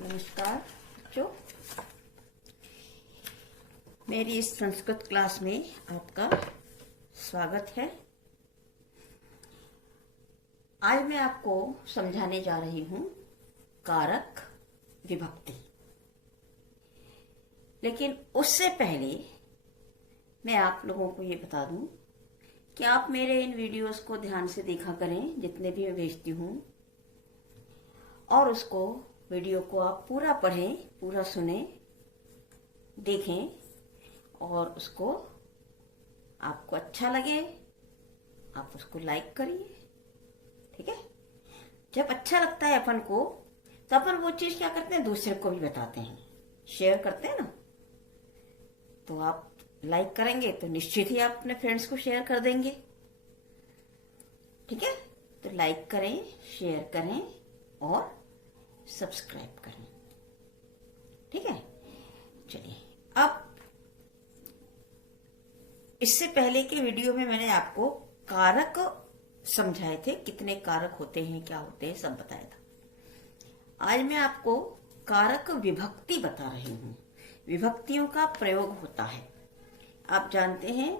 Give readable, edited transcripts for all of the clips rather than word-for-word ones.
नमस्कार बच्चों, मेरी इस संस्कृत क्लास में आपका स्वागत है। आज मैं आपको समझाने जा रही हूँ कारक विभक्ति। लेकिन उससे पहले मैं आप लोगों को ये बता दूं कि आप मेरे इन वीडियोस को ध्यान से देखा करें, जितने भी मैं भेजती हूँ, और उसको वीडियो को आप पूरा पढ़ें, पूरा सुने, देखें, और उसको आपको अच्छा लगे आप उसको लाइक करिए। ठीक है? जब अच्छा लगता है अपन को तो अपन वो चीज क्या करते हैं, दूसरे को भी बताते हैं, शेयर करते हैं ना। तो आप लाइक करेंगे तो निश्चित ही आप अपने फ्रेंड्स को शेयर कर देंगे। ठीक है? तो लाइक करें, शेयर करें और सब्सक्राइब करें। ठीक है? चलिए, अब इससे पहले के वीडियो में मैंने आपको कारक समझाए थे, कितने कारक होते हैं, क्या होते हैं, सब बताया था। आज मैं आपको कारक विभक्ति बता रही हूँ। विभक्तियों का प्रयोग होता है। आप जानते हैं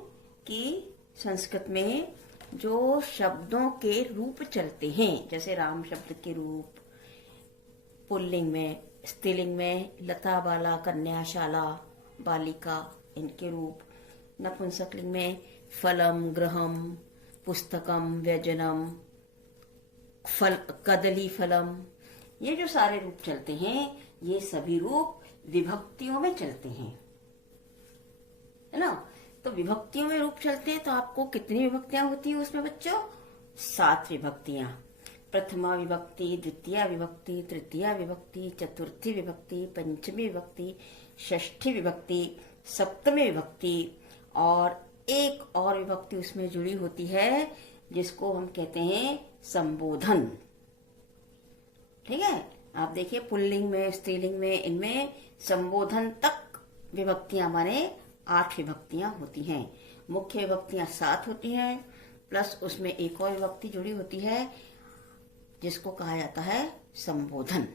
कि संस्कृत में जो शब्दों के रूप चलते हैं, जैसे राम शब्द के रूप पुल्लिंग में, स्त्रीलिंग में लता, बाला, कन्या, शाला, बालिका, इनके रूप, नपुंसकलिंग में फलम, गृहम, पुस्तकम, व्यजनम, फल, कदली फलम, ये जो सारे रूप चलते हैं, ये सभी रूप विभक्तियों में चलते हैं, है ना। तो विभक्तियों में रूप चलते हैं तो आपको कितनी विभक्तियां होती है उसमें बच्चों? 7 विभक्तियां। प्रथमा विभक्ति, द्वितीय विभक्ति, तृतीय विभक्ति, चतुर्थी विभक्ति, पंचमी विभक्ति, षष्ठी विभक्ति, सप्तमी विभक्ति, और एक और विभक्ति उसमें जुड़ी होती है जिसको हम कहते हैं संबोधन। ठीक है? आप देखिए, पुल्लिंग में, स्त्रीलिंग में, इनमें संबोधन तक विभक्तियां माने 8 विभक्तियां होती हैं। मुख्य विभक्तियां 7 होती हैं, प्लस उसमें एक और विभक्ति जुड़ी होती है जिसको कहा जाता है संबोधन।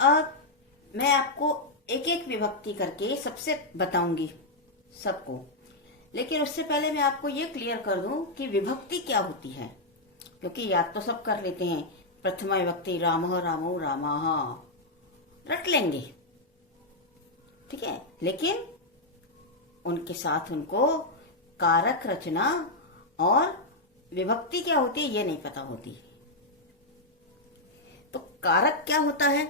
अब मैं आपको एक एक विभक्ति करके सबसे बताऊंगी सबको, लेकिन उससे पहले मैं आपको ये क्लियर कर दूं कि विभक्ति क्या होती है, क्योंकि याद तो सब कर लेते हैं। प्रथमा विभक्ति रामः, रामौ, रामाः, रट लेंगे। ठीक है? लेकिन उनके साथ उनको कारक रचना और विभक्ति क्या होती है ये नहीं पता होती। तो कारक क्या होता है?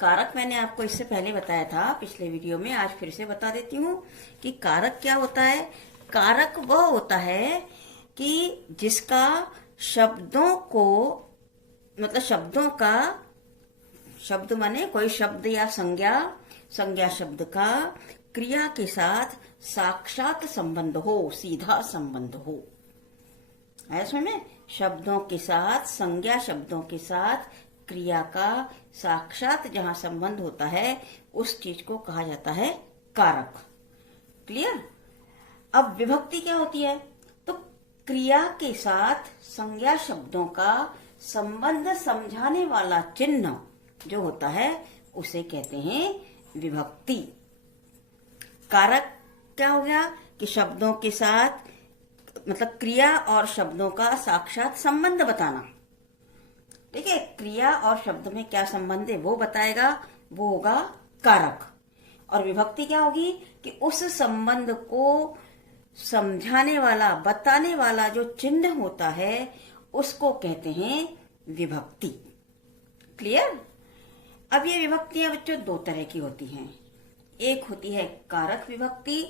कारक मैंने आपको इससे पहले बताया था पिछले वीडियो में, आज फिर से बता देती हूँ कि कारक क्या होता है। कारक वह होता है कि जिसका शब्दों को, मतलब शब्दों का, शब्द माने कोई शब्द या संज्ञा, संज्ञा शब्द का क्रिया के साथ साक्षात संबंध हो, सीधा संबंध हो। है समझ में? शब्दों के साथ, संज्ञा शब्दों के साथ क्रिया का साक्षात जहां संबंध होता है, उस चीज को कहा जाता है कारक। क्लियर? अब विभक्ति क्या होती है? तो क्रिया के साथ संज्ञा शब्दों का संबंध समझाने वाला चिन्ह जो होता है उसे कहते हैं विभक्ति। कारक क्या हो गया कि शब्दों के साथ, मतलब क्रिया और शब्दों का साक्षात संबंध बताना। ठीक है? क्रिया और शब्द में क्या संबंध है वो बताएगा, वो होगा कारक। और विभक्ति क्या होगी कि उस संबंध को समझाने वाला, बताने वाला जो चिन्ह होता है उसको कहते हैं विभक्ति। क्लियर? अब ये विभक्तियां बच्चों 2 तरह की होती हैं। एक होती है कारक विभक्ति,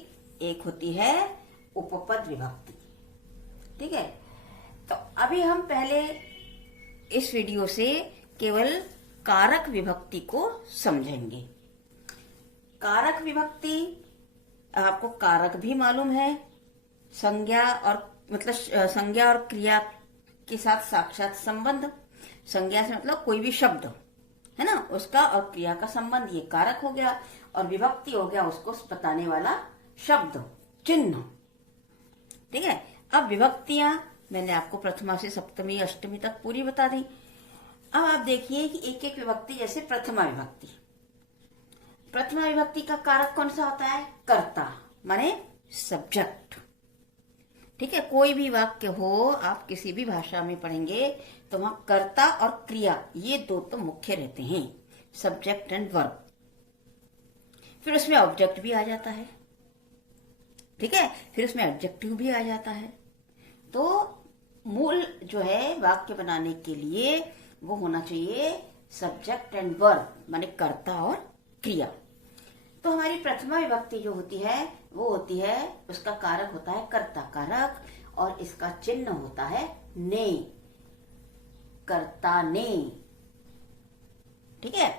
एक होती है उपपद विभक्ति। ठीक है? तो अभी हम पहले इस वीडियो से केवल कारक विभक्ति को समझेंगे। कारक विभक्ति, आपको कारक भी मालूम है, संज्ञा और, मतलब संज्ञा और क्रिया के साथ साक्षात संबंध। संज्ञा से मतलब कोई भी शब्द है ना, उसका और क्रिया का संबंध, ये कारक हो गया। और विभक्ति हो गया उसको बताने वाला शब्द, चिन्ह। ठीक है? अब विभक्तियां मैंने आपको प्रथमा से सप्तमी, अष्टमी तक पूरी बता दी। अब आप देखिए कि एक एक विभक्ति, जैसे प्रथमा विभक्ति, प्रथमा विभक्ति का कारक कौन सा होता है? कर्ता, माने सब्जेक्ट। ठीक है, कोई भी वाक्य हो, आप किसी भी भाषा में पढ़ेंगे तो वहां कर्ता और क्रिया ये दो तो मुख्य रहते हैं, सब्जेक्ट एंड वर्ब। फिर उसमें ऑब्जेक्ट भी आ जाता है, ठीक है, फिर उसमें एडजेक्टिव भी आ जाता है। तो मूल जो है वाक्य बनाने के लिए वो होना चाहिए सब्जेक्ट एंड वर्ब, माने कर्ता और क्रिया। तो हमारी प्रथमा विभक्ति जो होती है वो होती है, उसका कारक होता है कर्ता कारक, और इसका चिन्ह होता है ने, कर्ता ने। ठीक है,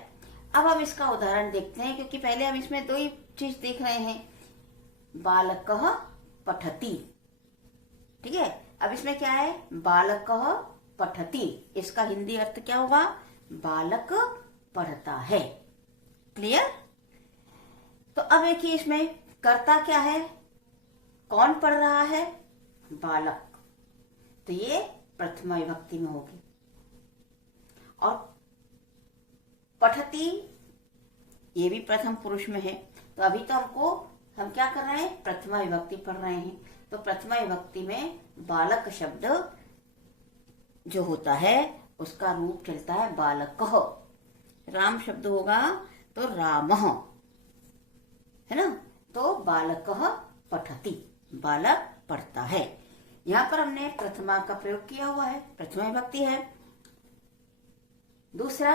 अब हम इसका उदाहरण देखते हैं, क्योंकि पहले हम इसमें दो ही चीज देख रहे हैं, बालकः पठति। ठीक है, अब इसमें क्या है? बालकः पठति, इसका हिंदी अर्थ क्या होगा? बालक पढ़ता है। क्लियर? तो अब देखिए इसमें कर्ता क्या है, कौन पढ़ रहा है? बालक। तो ये प्रथमा विभक्ति में होगी। और पठति ये भी प्रथम पुरुष में है। तो अभी तो हम क्या कर रहे हैं? प्रथमा विभक्ति पढ़ रहे हैं। तो प्रथमा विभक्ति में बालक शब्द जो होता है उसका रूप चलता है बालकः। राम शब्द होगा तो रामः, है ना? तो बालकः पठति, बालक पढ़ता है। यहाँ पर हमने प्रथमा का प्रयोग किया हुआ है, प्रथमा विभक्ति है। दूसरा,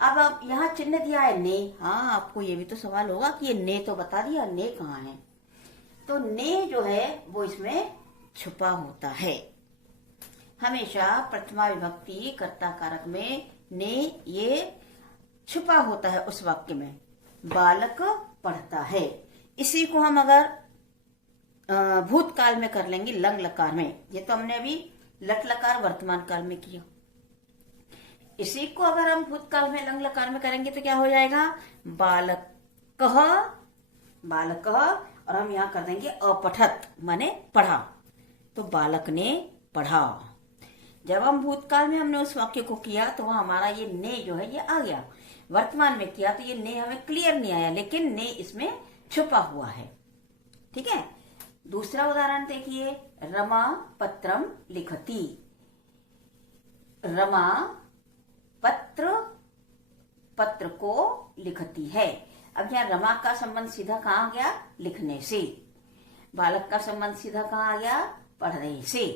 अब यहाँ चिन्ह दिया है ने। हाँ, आपको ये भी तो सवाल होगा कि ये ने तो बता दिया, ने कहाँ है? तो ने जो है वो इसमें छुपा होता है। हमेशा प्रथमा विभक्ति कर्ता कारक में ने ये छुपा होता है उस वाक्य में, बालक पढ़ता है। इसी को हम अगर भूतकाल में कर लेंगे लंग लकार में, ये तो हमने अभी लट लकार वर्तमान काल में किया। इसी को अगर हम भूतकाल में लंग लकार में करेंगे तो क्या हो जाएगा? बालकः, बालकः, और हम यहाँ कर देंगे अपठत, माने पढ़ा। तो बालक ने पढ़ा। जब हम भूतकाल में हमने उस वाक्य को किया तो वह हमारा ये ने जो है ये आ गया। वर्तमान में किया तो ये ने हमें क्लियर नहीं आया, लेकिन ने इसमें छुपा हुआ है। ठीक है, दूसरा उदाहरण देखिए, रमा पत्रम लिखती। रमा पत्र को लिखती है। अब यहाँ रमा का संबंध सीधा कहाँ आ गया? लिखने से। बालक का संबंध सीधा कहाँ आ गया? पढ़ने से।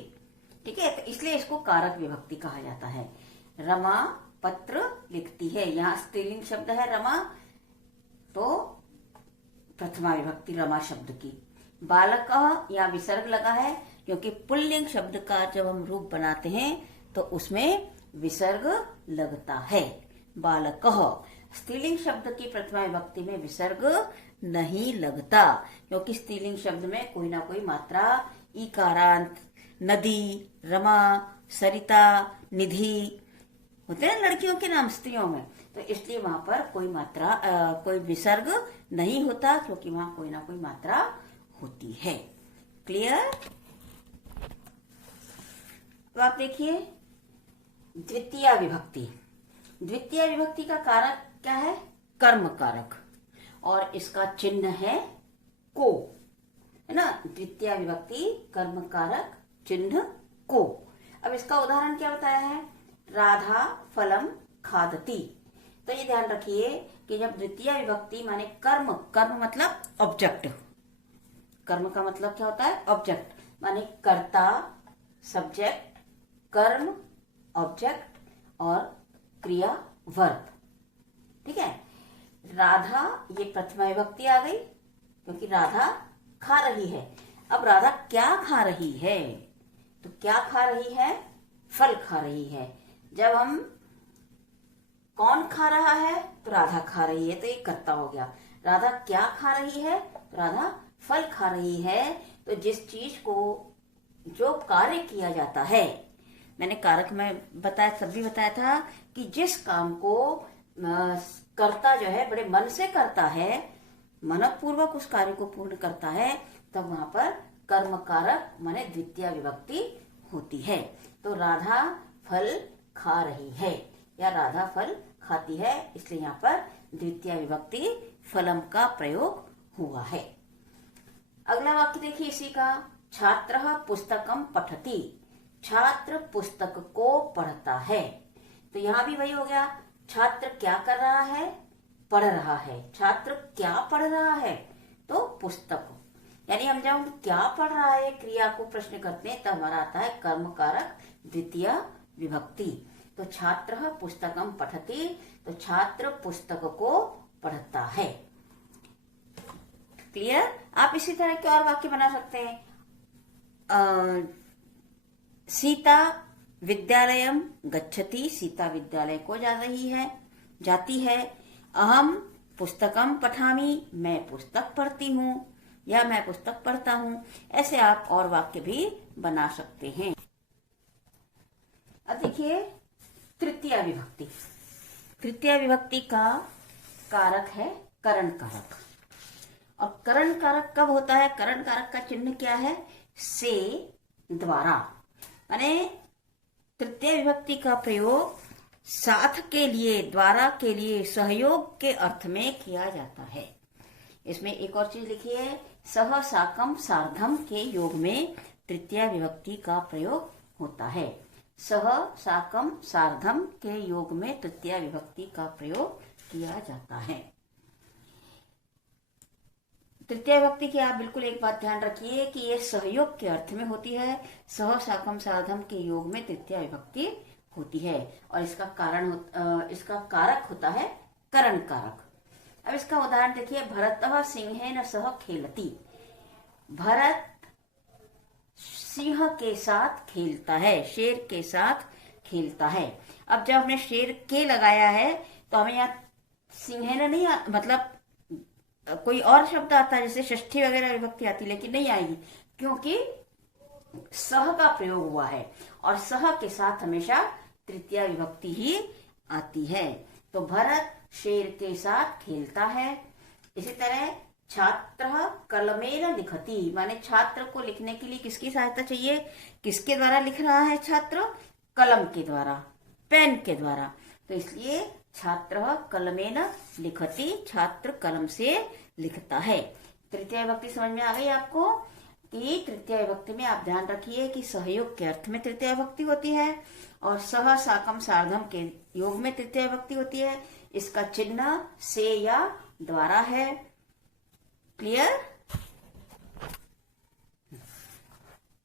ठीक है, तो इसलिए इसको कारक विभक्ति कहा जाता है। रमा पत्र लिखती है, यहाँ स्त्रीलिंग शब्द है रमा, तो प्रथमा विभक्ति रमा शब्द की। बालक यहाँ विसर्ग लगा है, क्योंकि पुल्लिंग शब्द का जब हम रूप बनाते हैं तो उसमें विसर्ग लगता है। बालकः। स्त्रीलिंग शब्द की प्रथमा विभक्ति में विसर्ग नहीं लगता, क्योंकि स्त्रीलिंग शब्द में कोई ना कोई मात्रा, ईकारांत, नदी, रमा, सरिता, निधि होते हैं लड़कियों के नाम स्त्रियों में, तो इसलिए वहां पर कोई मात्रा कोई विसर्ग नहीं होता, क्योंकि वहां कोई ना कोई मात्रा होती है। क्लियर? तो आप देखिए द्वितीय विभक्ति। द्वितीय विभक्ति का कारक क्या है? कर्म कारक, और इसका चिन्ह है को, है ना? द्वितीय विभक्ति कर्म कारक चिन्ह को। अब इसका उदाहरण क्या बताया है? राधा फलम खादती। तो ये ध्यान रखिए कि जब द्वितीय विभक्ति माने कर्म, कर्म मतलब ऑब्जेक्ट, कर्म का मतलब क्या होता है? ऑब्जेक्ट, माने कर्ता, सब्जेक्ट, कर्म ऑब्जेक्ट और क्रिया वर्ब। ठीक है, राधा ये प्रथमा विभक्ति आ गई, क्योंकि राधा खा रही है। अब राधा क्या खा रही है? तो क्या खा रही है? फल खा रही है। जब हम कौन खा रहा है? तो राधा खा रही है, तो ये कर्ता हो गया। राधा क्या खा रही है? तो राधा फल खा रही है। तो जिस चीज को जो कार्य किया जाता है, मैंने कारक में बताया, तब भी बताया था कि जिस काम को कर्ता जो है बड़े मन से करता है, मनपूर्वक उस कार्य को पूर्ण करता है, तब वहां पर कर्म कारक माने द्वितीय विभक्ति होती है। तो राधा फल खा रही है, या राधा फल खाती है, इसलिए यहाँ पर द्वितीय विभक्ति फलम का प्रयोग हुआ है। अगला वाक्य देखिए इसी का, छात्रः पुस्तकम पठति, छात्र पुस्तक को पढ़ता है। तो यहाँ भी वही हो गया, छात्र क्या कर रहा है, पढ़ रहा है। छात्र क्या पढ़ रहा है, तो पुस्तक। यानी हम जब क्या पढ़ रहा है क्रिया को प्रश्न करते हैं तब हमारा आता है कर्म कारक द्वितीय विभक्ति। तो छात्रः पुस्तकम पठति, तो छात्र पुस्तक को पढ़ता है। क्लियर। आप इसी तरह के और वाक्य बना सकते हैं। सीता विद्यालयम गच्छति, सीता विद्यालय को जा रही है, जाती है। अहम पुस्तकम पठामि, मैं पुस्तक पढ़ती हूँ या मैं पुस्तक पढ़ता हूँ। ऐसे आप और वाक्य भी बना सकते हैं। अब देखिए तृतीय विभक्ति। तृतीय विभक्ति का कारक है करण कारक। और करण कारक कब होता है, करण कारक का चिन्ह क्या है, से, द्वारा। माने तृतीय विभक्ति का प्रयोग साथ के लिए, द्वारा के लिए, सहयोग के अर्थ में किया जाता है। इसमें एक और चीज लिखी है, सह साकम सार्धम के योग में तृतीय विभक्ति का प्रयोग होता है। सह साकम सार्धम के योग में तृतीय विभक्ति का प्रयोग किया जाता है। तृतीय विभक्ति की आप बिल्कुल एक बात ध्यान रखिए कि ये सहयोग के अर्थ में होती है। सह साकम सार्धम के योग में तृतीय विभक्ति होती है और इसका इसका कारक होता है करण कारक। अब इसका उदाहरण देखिए, भरतः सिंहेन सह खेलति। भरत सिंह के साथ खेलता है, शेर के साथ खेलता है। अब जब हमने शेर के लगाया है तो हमें यहाँ सिंहेन नहीं मतलब कोई और शब्द आता है, जैसे षष्ठी वगैरह विभक्ति आती, लेकिन नहीं आएगी क्योंकि सह का प्रयोग हुआ है और सह के साथ हमेशा तृतीय विभक्ति ही आती है। तो भरत शेर के साथ खेलता है। इसी तरह छात्र कलमेन लिखति, माने छात्र को लिखने के लिए किसकी सहायता चाहिए, किसके द्वारा लिख रहा है छात्र, कलम के द्वारा, पेन के द्वारा। तो इसलिए छात्र कलमेन लिखति, छात्र कलम से लिखता है। तृतीय विभक्ति समझ में आ गई आपको कि तृतीय विभक्ति में आप ध्यान रखिए कि सहयोग के अर्थ में तृतीय विभक्ति होती है और सह साकम सार्धम के योग में तृतीय विभक्ति होती है। इसका चिन्ह से या द्वारा है। क्लियर।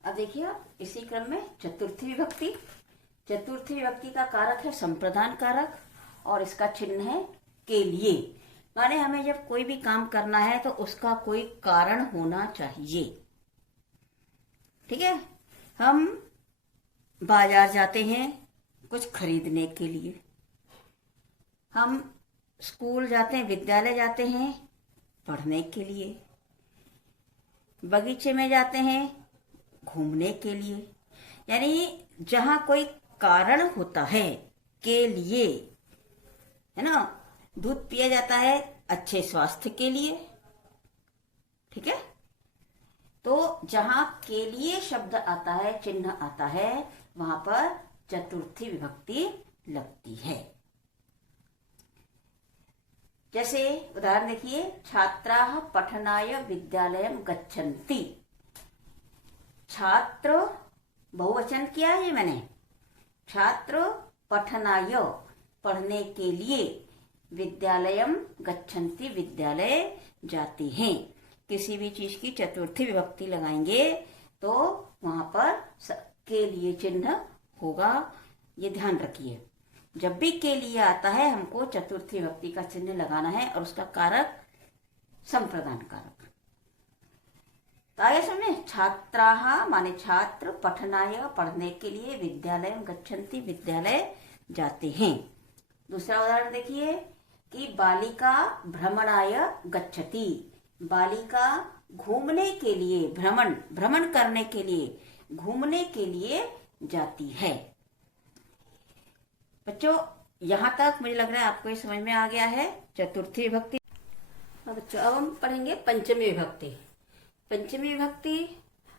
अब देखिए इसी क्रम में चतुर्थी विभक्ति। चतुर्थी विभक्ति का कारक है संप्रदान कारक और इसका चिन्ह है के लिए। माने हमें जब कोई भी काम करना है तो उसका कोई कारण होना चाहिए। ठीक है, हम बाजार जाते हैं कुछ खरीदने के लिए, हम स्कूल जाते हैं, विद्यालय जाते हैं पढ़ने के लिए, बगीचे में जाते हैं घूमने के लिए। यानी जहां कोई कारण होता है के लिए, है ना, दूध पिया जाता है अच्छे स्वास्थ्य के लिए। ठीक है, तो जहां के लिए शब्द आता है, चिन्ह आता है, वहां पर चतुर्थी विभक्ति लगती है। जैसे उदाहरण देखिए, छात्राः पठनाय विद्यालयं गच्छन्ति। छात्र बहुवचन किया है मैंने, छात्र पठनाय पढ़ने के लिए, विद्यालयम गच्छन्ति विद्यालय जाते हैं। किसी भी चीज की चतुर्थी विभक्ति लगाएंगे तो वहां पर के लिए चिन्ह होगा, ये ध्यान रखिए। जब भी के लिए आता है हमको चतुर्थी विभक्ति का चिन्ह लगाना है और उसका कारक संप्रदान कारक। तो आगे समझे, छात्राः माने छात्र, पठनाय पढ़ने के लिए, विद्यालयम गच्छन्ति विद्यालय जाते हैं। दूसरा उदाहरण देखिए कि बालिका भ्रमणाय गच्छति। बालिका घूमने के लिए, भ्रमण करने के लिए, घूमने के लिए जाती है। बच्चों यहाँ तक मुझे लग रहा है आपको ये समझ में आ गया है चतुर्थी विभक्ति। बच्चों अब हम पढ़ेंगे पंचमी विभक्ति। पंचमी विभक्ति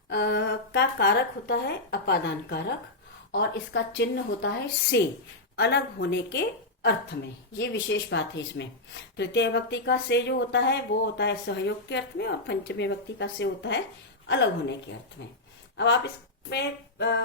का कारक होता है अपादान कारक और इसका चिन्ह होता है से। अलग होने के अर्थ में, ये विशेष बात है इसमें। तृतीय विभक्ति का से जो होता है वो होता है सहयोग के अर्थ में, और पंचमी विभक्ति का से होता है अलग होने के अर्थ में। अब आप इसमें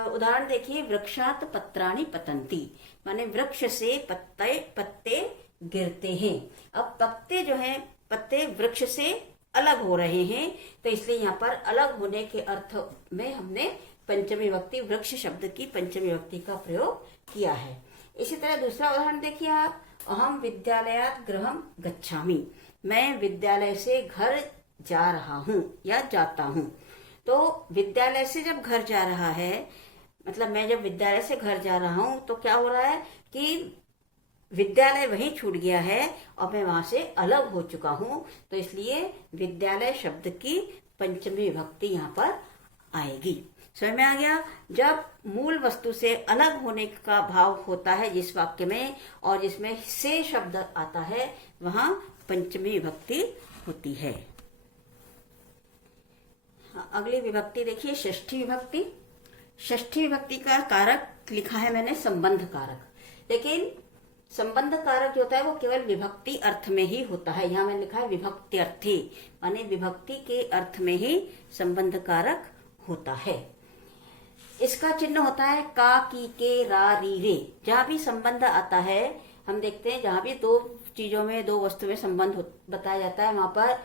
उदाहरण देखिए, वृक्षात पत्राणि पतंती, माने वृक्ष से पत्ते पत्ते गिरते हैं। अब पत्ते जो है, पत्ते वृक्ष से अलग हो रहे हैं, तो इसलिए यहाँ पर अलग होने के अर्थ में हमने पंचमी विभक्ति, वृक्ष शब्द की पंचमी विभक्ति का प्रयोग किया है। इसी तरह दूसरा उदाहरण देखिए आप, अहम विद्यालयात् गृहं गच्छामि, मैं विद्यालय से घर जा रहा हूँ या जाता हूँ। तो विद्यालय से जब घर जा रहा है, मतलब मैं जब विद्यालय से घर जा रहा हूँ, तो क्या हो रहा है कि विद्यालय वहीं छूट गया है और मैं वहां से अलग हो चुका हूँ, तो इसलिए विद्यालय शब्द की पंचमी विभक्ति यहाँ पर आएगी। समझ में आ गया? जब मूल वस्तु से अलग होने का भाव होता है जिस वाक्य में, और जिसमें से शब्द आता है, वहां पंचमी विभक्ति होती है। अगली विभक्ति देखिए, षष्ठी विभक्ति। षष्ठी विभक्ति का कारक लिखा है मैंने संबंध कारक, लेकिन संबंध कारक जो होता है वो केवल विभक्ति अर्थ में ही होता है। यहाँ मैंने लिखा है विभक्ति अर्थी, माने विभक्ति के अर्थ में ही संबंध कारक होता है। इसका चिन्ह होता है का, की, के, रा, री, रे। जहां भी संबंध आता है, हम देखते हैं जहां भी दो चीजों में, दो वस्तु में संबंध बताया जाता है, वहां पर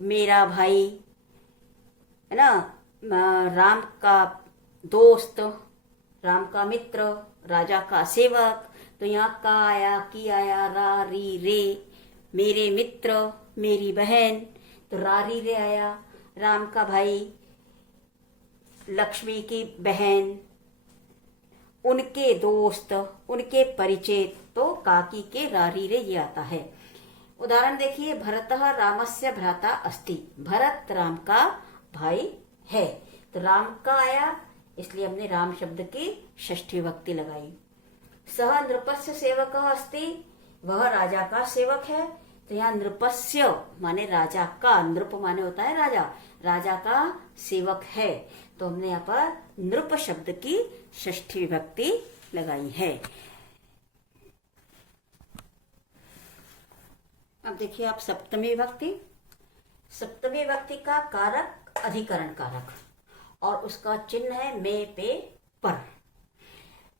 मेरा भाई है ना, राम का दोस्त, राम का मित्र, राजा का सेवक, तो यहाँ का आया, की आया, रा, री, रे। मेरे मित्र, मेरी बहन, तो रा, री, रे आया। राम का भाई, लक्ष्मी की बहन, उनके दोस्त, उनके परिचित, तो काकी के रा, री, रे ये आता है। उदाहरण देखिए, भरतः रामस्य भ्राता अस्ति, भरत राम का भाई है, तो राम का आया, इसलिए हमने राम शब्द की षष्ठी विभक्ति लगाई। सह नृपस्य सेवकः अस्ति, वह राजा का सेवक है, तो यहाँ नृपस्य माने राजा का, नृप माने होता है राजा, राजा का सेवक है, तो हमने यहाँ पर नृप शब्द की षष्ठी विभक्ति लगाई है। अब देखिए आप सप्तमी विभक्ति। सप्तमी विभक्ति का कारक अधिकरण कारक, और उसका चिन्ह है में, पे, पर।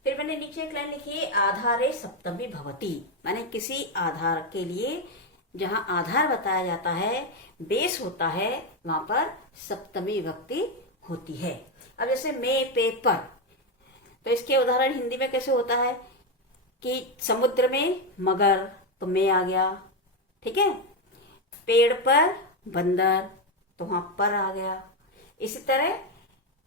फिर मैंने नीचे एक लाइन लिखी है, आधारे सप्तमी भवति, माने किसी आधार के लिए जहां आधार बताया जाता है, बेस होता है, वहां पर सप्तमी विभक्ति होती है। अब जैसे में, पे, पर, तो इसके उदाहरण हिंदी में कैसे होता है कि समुद्र में मगर, तो में आ गया, ठीक है। पेड़ पर बंदर, तो वहां पर आ गया। इसी तरह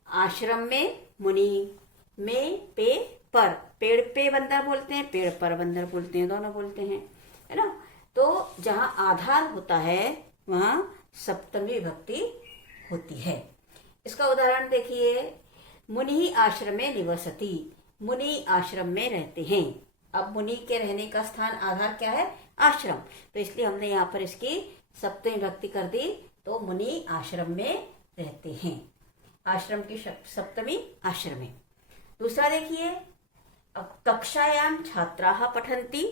आश्रम में मुनि, में, पे, पर, पेड़ पे बंदर बोलते हैं, पेड़ पर बंदर बोलते हैं, दोनों बोलते हैं, है ना। तो जहां आधार होता है वहां सप्तमी विभक्ति होती है। इसका उदाहरण देखिए, मुनि आश्रमे निवसति, मुनि आश्रम में रहते हैं। अब मुनि के रहने का स्थान आधार क्या है? आश्रम, तो इसलिए हमने यहाँ पर इसकी सप्तमी विभक्ति कर दी, तो मुनि आश्रम में रहते हैं। आश्रम की सप्तमी आश्रमे। दूसरा देखिए, अब कक्षायाम छात्राः पठन्ति,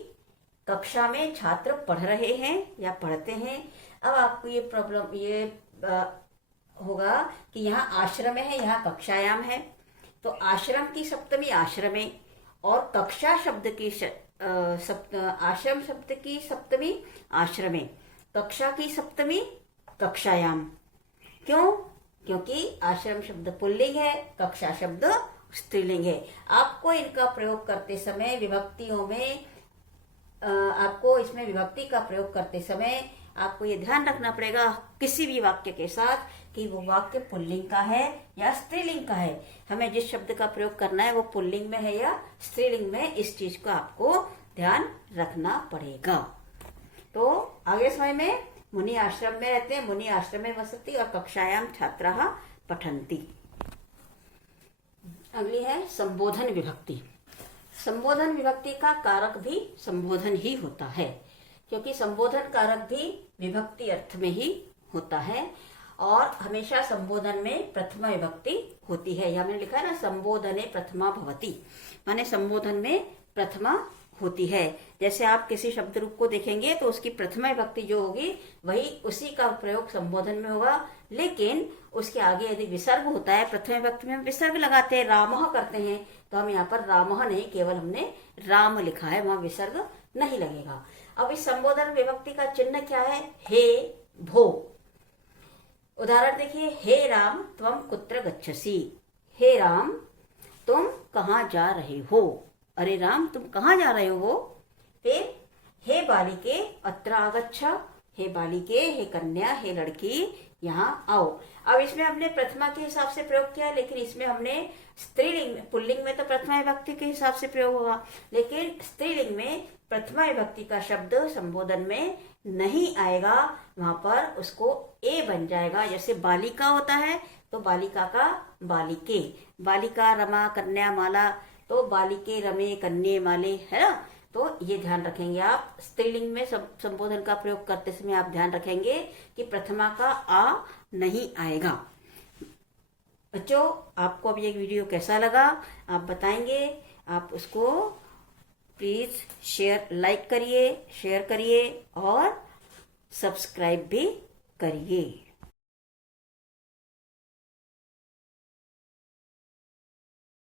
कक्षा में छात्र पढ़ रहे हैं या पढ़ते हैं। अब आपको ये प्रॉब्लम ये होगा कि यहाँ आश्रम है, यहाँ कक्षायाम है, तो आश्रम की सप्तमी आश्रमे, और कक्षा शब्द की आश्रम शब्द की सप्तमी आश्रमे, कक्षा की सप्तमी कक्षायाम। क्यों? क्योंकि आश्रम शब्द पुल्लिंग है, कक्षा शब्द स्त्रीलिंग है। आपको इनका प्रयोग करते समय विभक्तियों में, आपको इसमें विभक्ति का प्रयोग करते समय आपको ये ध्यान रखना पड़ेगा किसी भी वाक्य के साथ कि वो वाक्य पुल्लिंग का है या स्त्रीलिंग का है। हमें जिस शब्द का प्रयोग करना है वो पुल्लिंग में है या स्त्रीलिंग में, इस चीज का आपको ध्यान रखना पड़ेगा। तो आगे समय में मुनि आश्रम में रहते हैं, मुनि आश्रम में वसति, और कक्षायाम छात्राः पठन्ति। अगली है संबोधन विभक्ति। संबोधन विभक्ति का कारक भी संबोधन ही होता है, क्योंकि संबोधन कारक भी विभक्ति अर्थ में ही होता है। और हमेशा संबोधन में प्रथमा विभक्ति होती है। यहाँ मैंने लिखा है ना, संबोधने प्रथमा भवति, माने संबोधन में प्रथमा होती है। जैसे आप किसी शब्द रूप को देखेंगे तो उसकी प्रथमा विभक्ति जो होगी वही उसी का प्रयोग संबोधन में होगा, लेकिन उसके आगे यदि विसर्ग होता है, प्रथमा विभक्ति में हम विसर्ग लगाते हैं, रामः करते हैं, तो हम यहाँ पर रामः नहीं, केवल हमने राम लिखा है, वहां विसर्ग नहीं लगेगा। अब इस संबोधन विभक्ति का चिन्ह क्या है? हे भो। उदाहरण देखिए, हे राम त्वम कुत्र गच्छसि। हे राम तुम कहाँ जा रहे हो? अरे राम तुम कहाँ जा रहे हो? फिर हे बालिके अत्र आगच्छ। हे बालिके, हे कन्या, हे लड़की यहाँ आओ। अब इसमें हमने प्रथमा के हिसाब से प्रयोग किया, लेकिन इसमें हमने स्त्रीलिंग, पुल्लिंग में तो प्रथमा विभक्ति के हिसाब से प्रयोग होगा, लेकिन स्त्रीलिंग में प्रथमा विभक्ति का शब्द संबोधन में नहीं आएगा, वहां पर उसको ए बन जाएगा। जैसे बालिका होता है तो बालिका का बालिके, बालिका रमा कन्या माला, तो बालिके रमे कन्ये माले, है ना। तो ये ध्यान रखेंगे आप, स्त्रीलिंग में संबोधन का प्रयोग करते समय आप ध्यान रखेंगे कि प्रथमा का आ नहीं आएगा। बच्चों, आपको अब ये वीडियो कैसा लगा आप बताएंगे, आप उसको प्लीज लाइक करिए, शेयर करिए और सब्सक्राइब भी करिए।